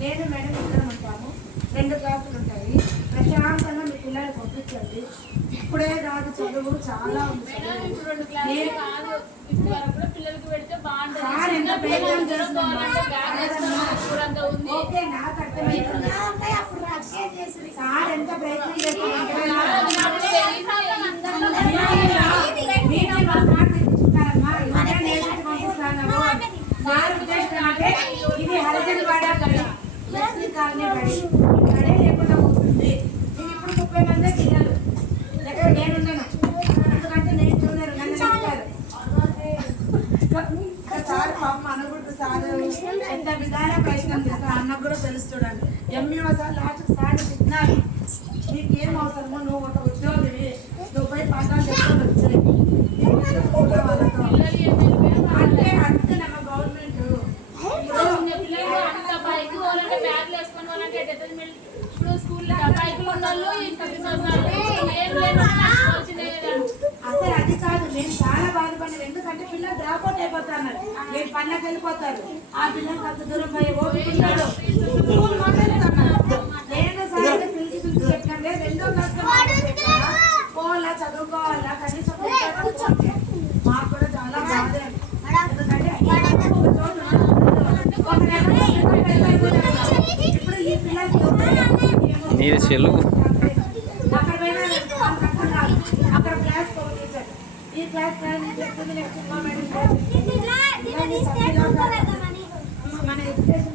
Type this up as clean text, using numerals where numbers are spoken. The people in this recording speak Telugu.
నేను మేడం ఇద్దరం ఉంటాము. 2 క్లాసులు ఉంటాయి. ప్రశాంతంగా మీ పిల్లల్ని పంపించండి. ఇప్పుడే కాదు చదువు చాలా ఉంది. సార్ ఎంత ప్రయత్నం చేస్తున్నారు. ఓకే నాకు అర్థమైంది. సార్ ఎంత ప్రయత్నం సార్ ఉద్దేశం అంటే ఇది హరిజన్ వాడా బడి, లక్ష్మీ కాలనీ బడి, బడే లేకుండా పోతుంది. నేను ఇప్పుడు 30 మంది పిల్లలు దగ్గర నేనున్నాను. ఎందుకంటే నేను జూనియర్ నన్ను చెప్పారు సార్ పాపం అనకూడదు. సార్ ఎంత విధాన ప్రయత్నం చేస్తారు అన్నకు కూడా తెలుసు. చూడండి ఎంఈఓ సార్ లాస్ట్ సార్ తిన్నారు, నీకేం అవసరమో నువ్వు ఒక ఉద్యోగివి, నువ్వు పోయి పాఠాలు చెప్పుకొని వచ్చాయి అంటే అంతే నమ్మ గవర్నమెంట్. అసలు అది కాదు, నేను చాలా బాధపడినాను. ఎందుకంటే పిల్లలు డ్రాప్ అవుట్ అయిపోతున్నారు, నేను పనులకు వెళ్ళిపోతారు. ఆ పిల్లలకి అంత దూరం పోయి ఓపికన్నాడు స్కూల్ మాట్లాడుతున్నారు. నేను సరే పిలిచి చెప్పినాను, 2వ క్లాస్ పోవాలా చదువుకోవాలా కనీసం మాకు కూడా చాలా బాధ. ఎందుకంటే ఇప్పుడు ఈ పిల్లలకి అక్కడ పోయినా అక్కడ క్లాస్ పంపించారు. ఈ క్లాస్ చెప్తుంది నెక్స్ట్ మన ఎడ్యుకేషన్